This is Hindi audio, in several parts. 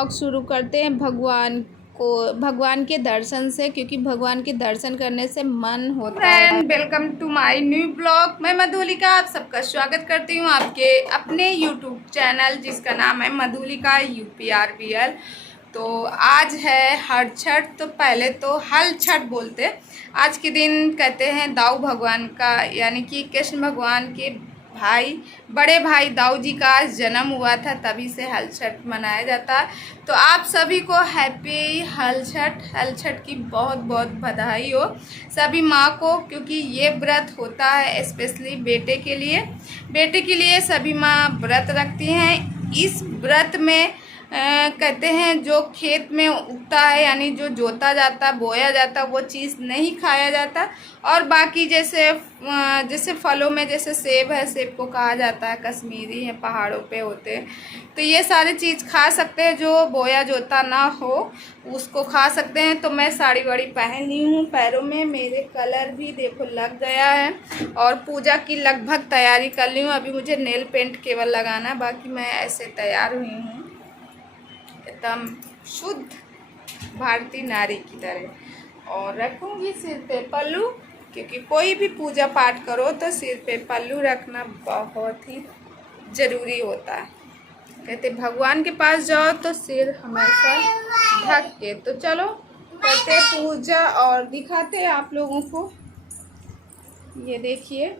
ब्लॉग शुरू करते हैं भगवान के दर्शन से, क्योंकि भगवान के दर्शन करने से मन होता है। Welcome to my new blog. मैं मधुलिका आप सबका स्वागत करती हूँ आपके अपने यूट्यूब चैनल जिसका नाम है मधुलिका UPRBL। तो आज है हर छठ, तो पहले तो हल छठ बोलते। आज के दिन कहते हैं दाऊ भगवान का, यानी कि कृष्ण भगवान के भाई बड़े भाई दाऊ जी का आज जन्म हुआ था, तभी से हल छठ मनाया जाता है। तो आप सभी को हैप्पी हल छठ की बहुत बहुत बधाई हो सभी माँ को, क्योंकि ये व्रत होता है स्पेशली बेटे के लिए सभी माँ व्रत रखती हैं। इस व्रत में कहते हैं जो खेत में उगता है, यानी जो जोता जाता बोया जाता वो चीज़ नहीं खाया जाता। और बाकी जैसे फलों में जैसे सेब है, सेब को कहा जाता है कश्मीरी है, पहाड़ों पे होते हैं, तो ये सारी चीज़ खा सकते हैं। जो बोया जोता ना हो उसको खा सकते हैं। तो मैं साड़ी वाड़ी पहन ली हूँ, पैरों में मेरे कलर भी देखो लग गया है, और पूजा की लगभग तैयारी कर ली हूँ। अभी मुझे नेल पेंट केवल लगाना, बाकी मैं ऐसे तैयार हुई हूँ एकदम शुद्ध भारतीय नारी की तरह। और रखूँगी सिर पे पल्लू, क्योंकि कोई भी पूजा पाठ करो तो सिर पे पल्लू रखना बहुत ही ज़रूरी होता है। कहते भगवान के पास जाओ तो सिर हमेशा ढक के। तो चलो करते पूजा और दिखाते आप लोगों को। ये देखिए,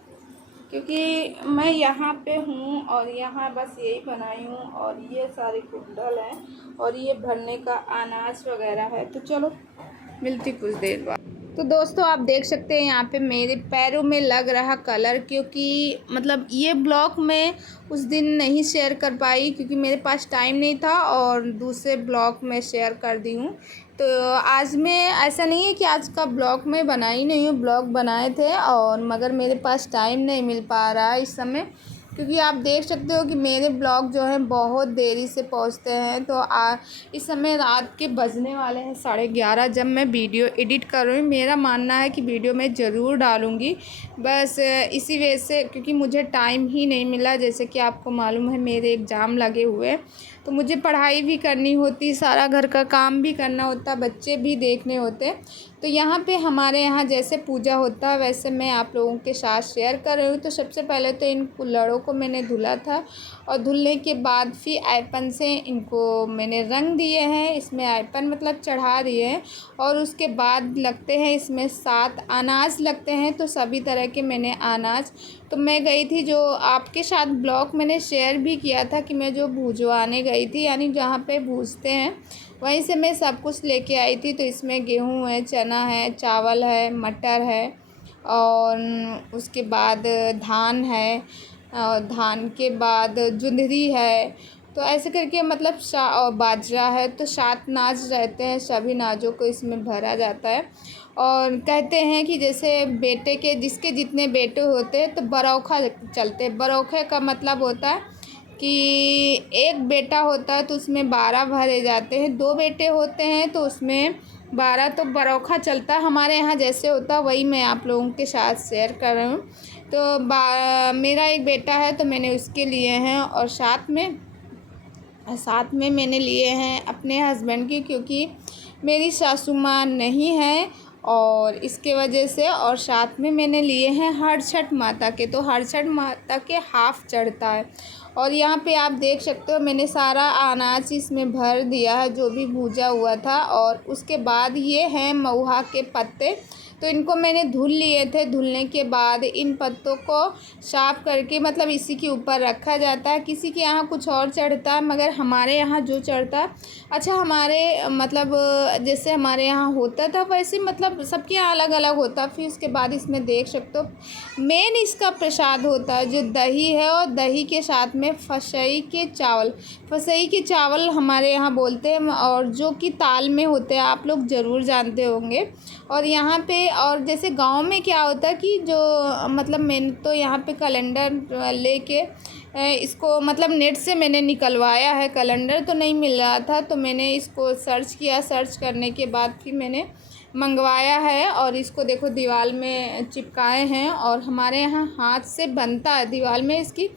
क्योंकि मैं यहाँ पे हूँ और यहाँ बस यही बनाई हूँ, और ये सारे कुंडल हैं और ये भरने का अनाज वगैरह है। तो चलो मिलती कुछ देर बाद। तो दोस्तों आप देख सकते हैं यहाँ पे मेरे पैरों में लग रहा कलर, क्योंकि मतलब ये ब्लॉग मैं उस दिन नहीं शेयर कर पाई क्योंकि मेरे पास टाइम नहीं था, और दूसरे ब्लॉग में शेयर कर दी हूँ। तो आज मैं ऐसा नहीं है कि आज का ब्लॉग मैं बनाई नहीं हूँ, ब्लॉग बनाए थे और मगर मेरे पास टाइम नहीं मिल पा रहा है इस समय, क्योंकि आप देख सकते हो कि मेरे ब्लॉग जो हैं बहुत देरी से पहुंचते हैं। तो इस समय रात के बजने वाले हैं 11:30 जब मैं वीडियो एडिट कर रही हूँ। मेरा मानना है कि वीडियो मैं ज़रूर डालूँगी, बस इसी वजह से, क्योंकि मुझे टाइम ही नहीं मिला। जैसे कि आपको मालूम है मेरे एग्ज़ाम लगे हुए हैं, तो मुझे पढ़ाई भी करनी होती, सारा घर का काम भी करना होता, बच्चे भी देखने होते। तो यहाँ पे हमारे यहाँ जैसे पूजा होता है वैसे मैं आप लोगों के साथ शेयर कर रही हूँ। तो सबसे पहले तो इन कुल्हड़ों को मैंने धुला था, और धुलने के बाद फिर आयपन से इनको मैंने रंग दिए हैं, इसमें आयपन मतलब चढ़ा दिए हैं। और उसके बाद लगते हैं इसमें 7 अनाज लगते हैं, तो सभी तरह के मैंने अनाज। तो मैं गई थी, जो आपके साथ ब्लॉग मैंने शेयर भी किया था कि मैं जो भूजवाने गई थी, यानी जहाँ पे भूजते हैं वहीं से मैं सब कुछ लेके आई थी। तो इसमें गेहूँ है, चना है, चावल है, मटर है, और उसके बाद धान है, और धान के बाद जुंदरी है। तो ऐसे करके मतलब और बाजरा है। तो 7 नाज रहते हैं, सभी नाजों को इसमें भरा जाता है। और कहते हैं कि जैसे बेटे के जिसके जितने बेटे होते हैं तो बरौखा चलते हैं। बरौखे का मतलब होता है कि एक बेटा होता है तो उसमें 12 भरे जाते हैं, 2 बेटे होते हैं तो उसमें 12, तो बरौखा चलता है। हमारे यहाँ जैसे होता है वही मैं आप लोगों के साथ शेयर कर रही हूँ। तो मेरा एक बेटा है तो मैंने उसके लिए हैं, और साथ में मैंने लिए हैं अपने हस्बैंड की, क्योंकि मेरी सासू माँ नहीं है और इसके वजह से। और साथ में मैंने लिए हैं हर छठ माता के, तो हर छठ माता के हाफ चढ़ता है। और यहाँ पे आप देख सकते हो मैंने सारा अनाज इसमें भर दिया है जो भी भूजा हुआ था। और उसके बाद ये हैं महुआ के पत्ते, तो इनको मैंने धुल लिए थे। धुलने के बाद इन पत्तों को साफ़ करके मतलब इसी के ऊपर रखा जाता है। किसी के यहाँ कुछ और चढ़ता है, मगर हमारे यहाँ जो चढ़ता है, अच्छा हमारे मतलब जैसे हमारे यहाँ होता था वैसे मतलब सबके यहाँ अलग अलग होता। फिर उसके बाद इसमें देख सकते हो मेन इसका प्रसाद होता है जो दही है, और दही के साथ में फसई के चावल हमारे यहाँ बोलते हैं, और जो कि ताल में होते हैं, आप लोग ज़रूर जानते होंगे। और यहाँ पे और जैसे गांव में क्या होता है कि जो मतलब मैंने तो यहाँ पे कैलेंडर लेके इसको मतलब नेट से मैंने निकलवाया है। कैलेंडर तो नहीं मिल रहा था, तो मैंने इसको सर्च किया, सर्च करने के बाद फिर मैंने मंगवाया है और इसको देखो दीवार में चिपकाए हैं। और हमारे यहाँ हाथ से बनता है, दीवार में इसकी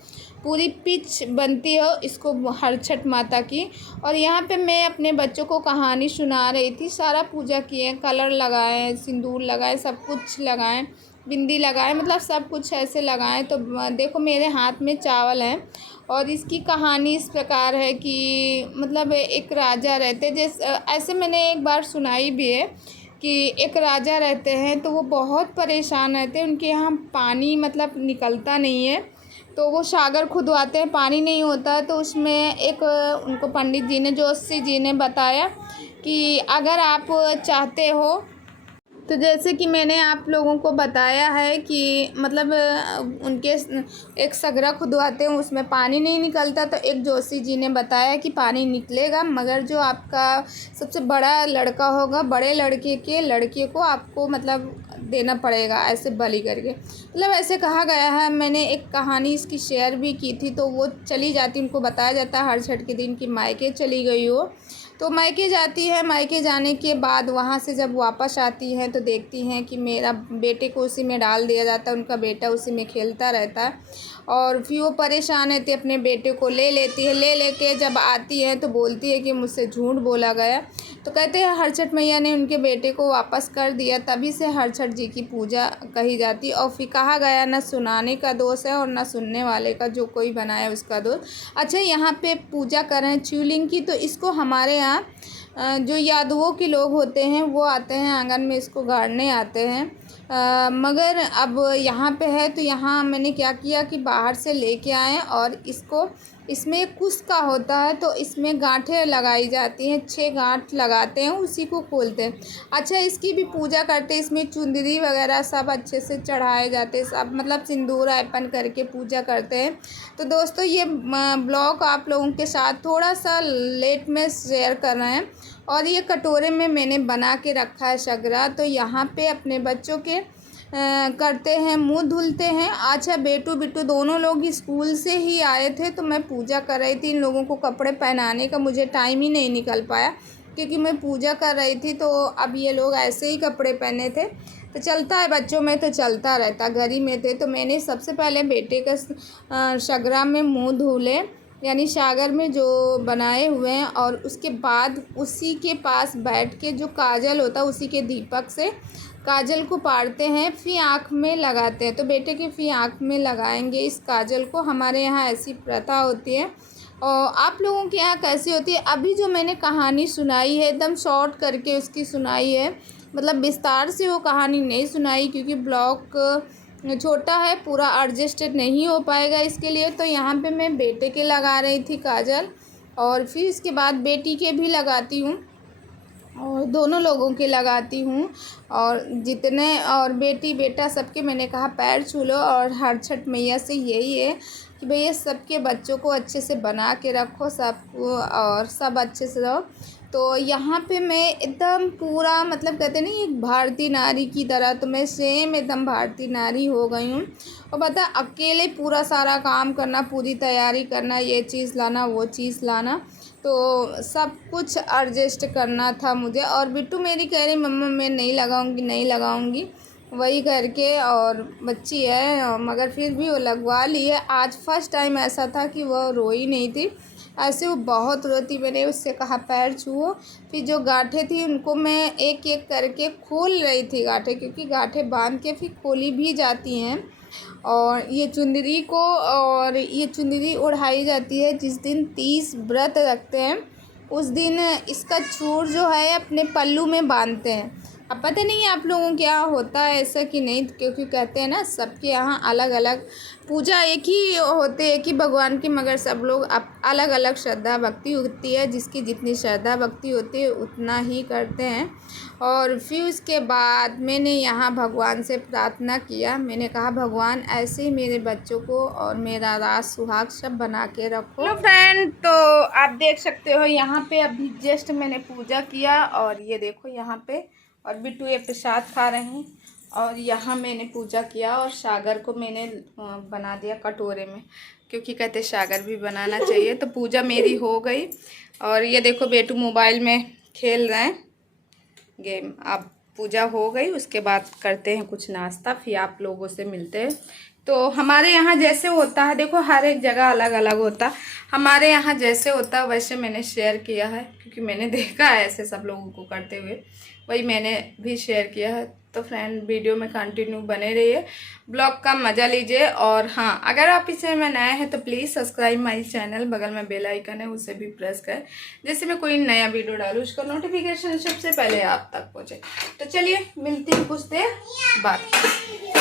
पूरी पिच बनती है इसको हर छठ माता की। और यहाँ पे मैं अपने बच्चों को कहानी सुना रही थी। सारा पूजा किए, कलर लगाए, सिंदूर लगाए, सब कुछ लगाए, बिंदी लगाए, मतलब सब कुछ ऐसे लगाए। तो देखो मेरे हाथ में चावल है और इसकी कहानी इस प्रकार है कि मतलब एक राजा रहते, जैसे ऐसे मैंने एक बार सुनाई भी है कि एक राजा रहते हैं तो वो बहुत परेशान रहते हैं। उनके यहाँ पानी मतलब निकलता नहीं है, तो वो सागर खुदवाते हैं, पानी नहीं होता। तो उसमें एक उनको पंडित जी ने, जोशी जी ने बताया कि अगर आप चाहते हो तो जैसे कि मैंने आप लोगों को बताया है कि मतलब उनके एक सगरा खुदवाते हैं, उसमें पानी नहीं निकलता। तो एक जोशी जी ने बताया कि पानी निकलेगा, मगर जो आपका सबसे बड़ा लड़का होगा, बड़े लड़के के लड़के को आपको मतलब देना पड़ेगा ऐसे बलि करके, मतलब ऐसे कहा गया है। मैंने एक कहानी इसकी शेयर भी की थी। तो वो चली जाती, उनको बताया जाता है हर छठ के दिन कि मायके चली गई हो। तो मायके जाती है, मायके जाने के बाद वहाँ से जब वापस आती हैं तो देखती हैं कि मेरा बेटे को उसी में डाल दिया जाता है, उनका बेटा उसी में खेलता रहता है। और फिर वो परेशान रहती है, अपने बेटे को ले लेती है। ले लेके जब आती है तो बोलती है कि मुझसे झूठ बोला गया। तो कहते हैं हरछठ मैया ने उनके बेटे को वापस कर दिया, तभी से हरछठ जी की पूजा कही जाती। और फिर कहा गया ना सुनाने का दोष है और ना सुनने वाले का, जो कोई बनाए उसका दोष। अच्छा, यहाँ पे पूजा कर रहे हैं शिवलिंग की, तो इसको हमारे यहाँ जो यादवों के लोग होते हैं वो आते हैं आंगन में, इसको गाड़ने आते हैं। मगर अब यहाँ पे है तो यहाँ मैंने क्या किया कि बाहर से लेके आए और इसको, इसमें कुश का होता है तो इसमें गांठें लगाई जाती हैं, 6 गांठ लगाते हैं, उसी को खोलते हैं। अच्छा, इसकी भी पूजा करते हैं, इसमें चुंदरी वगैरह सब अच्छे से चढ़ाए जाते हैं, सब मतलब सिंदूर अर्पण करके पूजा करते हैं। तो दोस्तों ये ब्लॉग आप लोगों के साथ थोड़ा सा लेट में शेयर कर रहे हैं। और ये कटोरे में मैंने बना के रखा है सगरा। तो यहाँ पे अपने बच्चों के करते हैं, मुंह धुलते हैं। अच्छा, बेटू बिट्टू दोनों लोग स्कूल से ही आए थे तो मैं पूजा कर रही थी। इन लोगों को कपड़े पहनाने का मुझे टाइम ही नहीं निकल पाया क्योंकि मैं पूजा कर रही थी। तो अब ये लोग ऐसे ही कपड़े पहने थे, तो चलता है बच्चों में, तो चलता रहता। घर ही में थे तो मैंने सबसे पहले बेटे का सगरा में मुँह धुले, यानी सागर में जो बनाए हुए हैं। और उसके बाद उसी के पास बैठ के जो काजल होता है उसी के दीपक से काजल को पारते हैं, फिर आँख में लगाते हैं। तो बेटे के फिर आँख में लगाएंगे इस काजल को। हमारे यहाँ ऐसी प्रथा होती है। और आप लोगों के यहाँ कैसी होती है? अभी जो मैंने कहानी सुनाई है एकदम शॉर्ट करके उसकी सुनाई है, मतलब विस्तार से वो कहानी नहीं सुनाई क्योंकि ब्लॉग छोटा है, पूरा एडजस्टेड नहीं हो पाएगा इसके लिए। तो यहाँ पे मैं बेटे के लगा रही थी काजल और फिर इसके बाद बेटी के भी लगाती हूँ और दोनों लोगों के लगाती हूँ। और जितने और बेटी बेटा सबके मैंने कहा पैर छू लो। और हर छठ मैया से यही है कि भैया सबके बच्चों को अच्छे से बना के रखो, सबको, और सब अच्छे से रहो। तो यहाँ पे मैं एकदम पूरा मतलब कहते नहीं एक भारतीय नारी की तरह, तो मैं सेम एकदम भारतीय नारी हो गई हूँ। और पता अकेले पूरा सारा काम करना, पूरी तैयारी करना, ये चीज़ लाना वो चीज़ लाना, तो सब कुछ एडजस्ट करना था मुझे। और बिट्टू मेरी कह रही मम्मा मैं नहीं लगाऊंगी नहीं लगाऊंगी, वही करके, और बच्ची है मगर फिर भी वो लगवा ली है। आज फर्स्ट टाइम ऐसा था कि वो रोई नहीं थी, ऐसे वो बहुत रोती। मैंने उससे कहा पैर छुओ, फिर जो गांठें थी उनको मैं एक एक करके खोल रही थी गांठें, क्योंकि गांठें बांध के फिर खोली भी जाती हैं। और ये चुंदरी ओढ़ाई जाती है जिस दिन 30 व्रत रखते हैं, उस दिन इसका चूर जो है अपने पल्लू में बांधते हैं। अब पता नहीं आप लोगों के यहाँ होता है ऐसा कि नहीं, क्योंकि कहते हैं ना सबके यहाँ अलग अलग पूजा एक ही होते हैं कि भगवान की, मगर सब लोग अलग अलग श्रद्धा भक्ति होती है। जिसकी जितनी श्रद्धा भक्ति होती है उतना ही करते हैं। और फिर उसके बाद मैंने यहाँ भगवान से प्रार्थना किया। मैंने कहा भगवान ऐसे ही मेरे बच्चों को और मेरा राज सुहाग सब बना के रखो। हेलो फ्रेंड, तो आप देख सकते हो यहाँ पे अभी जस्ट मैंने पूजा किया और ये देखो यहाँ पे, और बिट्टू ये प्रसाद खा रहे हैं। और यहाँ मैंने पूजा किया और सागर को मैंने बना दिया कटोरे में, क्योंकि कहते सागर भी बनाना चाहिए। तो पूजा मेरी हो गई। और ये देखो बेटू मोबाइल में खेल रहे हैं गेम। अब पूजा हो गई, उसके बाद करते हैं कुछ नाश्ता, फिर आप लोगों से मिलते हैं। तो हमारे यहाँ जैसे होता है, देखो हर एक जगह अलग अलग होता, हमारे यहाँ जैसे होता है वैसे मैंने शेयर किया है, क्योंकि मैंने देखा है ऐसे सब लोगों को करते हुए, वही मैंने भी शेयर किया है। तो फ्रेंड वीडियो में कंटिन्यू बने रहिए, ब्लॉग का मज़ा लीजिए। और हाँ, अगर आप इस चैनल में नए हैं तो प्लीज़ सब्सक्राइब माई चैनल, बगल में बेल आइकन है उसे भी प्रेस करें, जैसे मैं कोई नया वीडियो डालूँ उसका नोटिफिकेशन सबसे पहले आप तक पहुँचे। तो चलिए मिलती हूँ कुछ देर बाद।